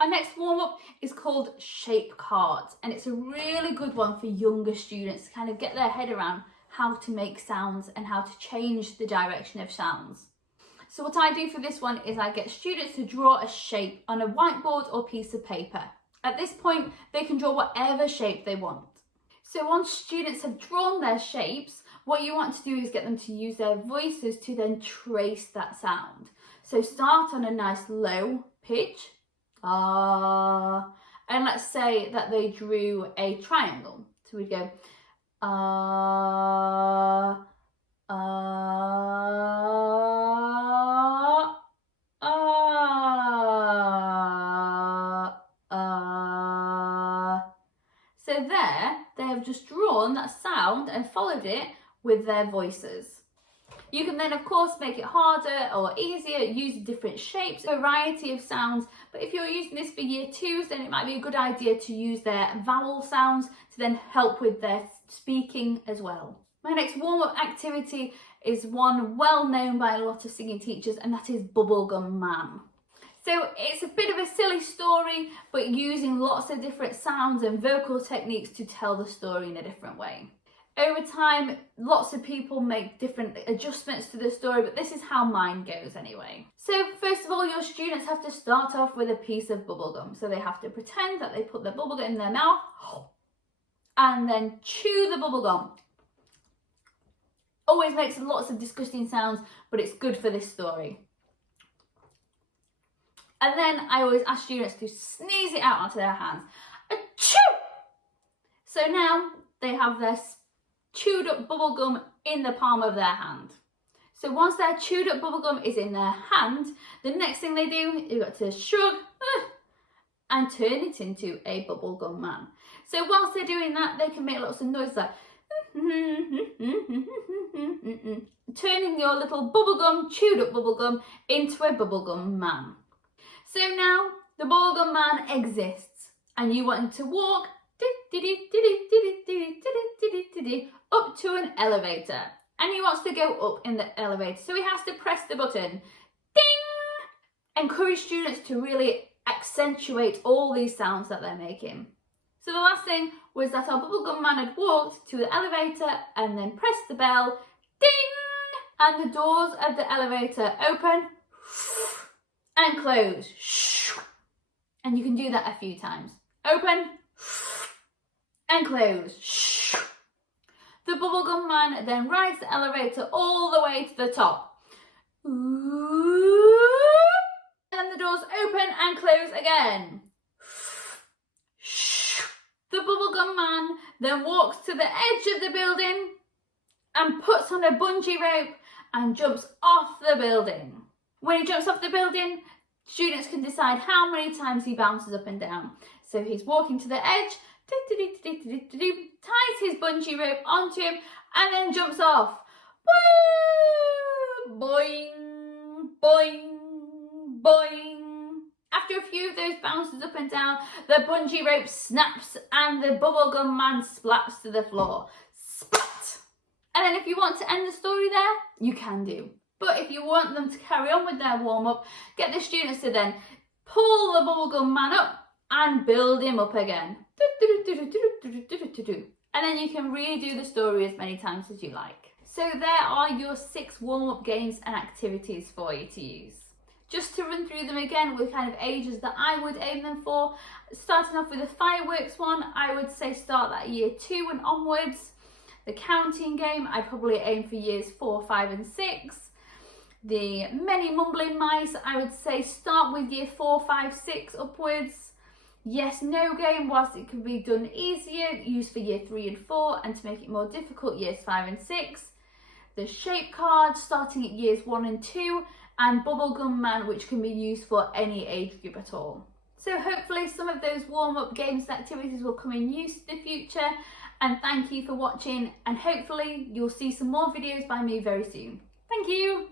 Our next warm-up is called shape cards, and it's a really good one for younger students to kind of get their head around how to make sounds and how to change the direction of sounds. So what I do for this one is I get students to draw a shape on a whiteboard or piece of paper. At this point, they can draw whatever shape they want. So once students have drawn their shapes, what you want to do is get them to use their voices to then trace that sound. So start on a nice low pitch, ah, and let's say that they drew a triangle. So we'd go, ah, ah, ah, ah. So there, they have just drawn that sound and followed it with their voices. You can then of course make it harder or easier, use different shapes, a variety of sounds, but if you're using this for year 2s, then it might be a good idea to use their vowel sounds to then help with their speaking as well. My next warm-up activity is one well known by a lot of singing teachers, and that is Bubblegum Man. So it's a bit of a silly story, but using lots of different sounds and vocal techniques to tell the story in a different way. Over time, lots of people make different adjustments to the story, but this is how mine goes anyway. So first of all, your students have to start off with a piece of bubblegum. So they have to pretend that they put the bubblegum in their mouth and then chew the bubblegum. Always makes lots of disgusting sounds, but it's good for this story. And then I always ask students to sneeze it out onto their hands. Achoo! So now they have their chewed up bubblegum in the palm of their hand. So once their chewed up bubblegum is in their hand, the next thing they do, you've got to shrug and turn it into a bubblegum man. So whilst they're doing that, they can make lots of noises like turning your little bubblegum, chewed up bubblegum into a bubblegum man. So now the bubblegum man exists and you want him to walk up to an elevator, and he wants to go up in the elevator, so he has to press the button. Ding! Encourage students to really accentuate all these sounds that they're making. So the last thing was that our bubblegum man had walked to the elevator and then pressed the bell. Ding! And the doors of the elevator open and close. And you can do that a few times. Open and close. The bubblegum man then rides the elevator all the way to the top. And the doors open and close again. The bubblegum man then walks to the edge of the building and puts on a bungee rope and jumps off the building. When he jumps off the building, students can decide how many times he bounces up and down. So he's walking to the edge, ties his bungee rope onto him and then jumps off. Woo! Boing, boing, boing. After a few of those bounces up and down, the bungee rope snaps and the bubblegum man splats to the floor. Splat! And then if you want to end the story there, you can do. But if you want them to carry on with their warm-up, get the students to then pull the bubblegum man up and build him up again. And then you can redo the story as many times as you like. So there are your 6 warm-up games and activities for you to use. Just to run through them again with kind of ages that I would aim them for. Starting off with the fireworks one, I would say start that year 2 and onwards. The counting game, I probably aim for years 4, 5 and 6. The many mumbling mice, I would say start with year 4, 5, 6 upwards. Yes, no game, whilst it can be done easier, used for year 3 and 4, and to make it more difficult, years 5 and 6. The shape card, starting at years 1 and 2, and Bubblegum Man, which can be used for any age group at all. So hopefully some of those warm-up games and activities will come in use in the future, and thank you for watching, and hopefully you'll see some more videos by me very soon. Thank you!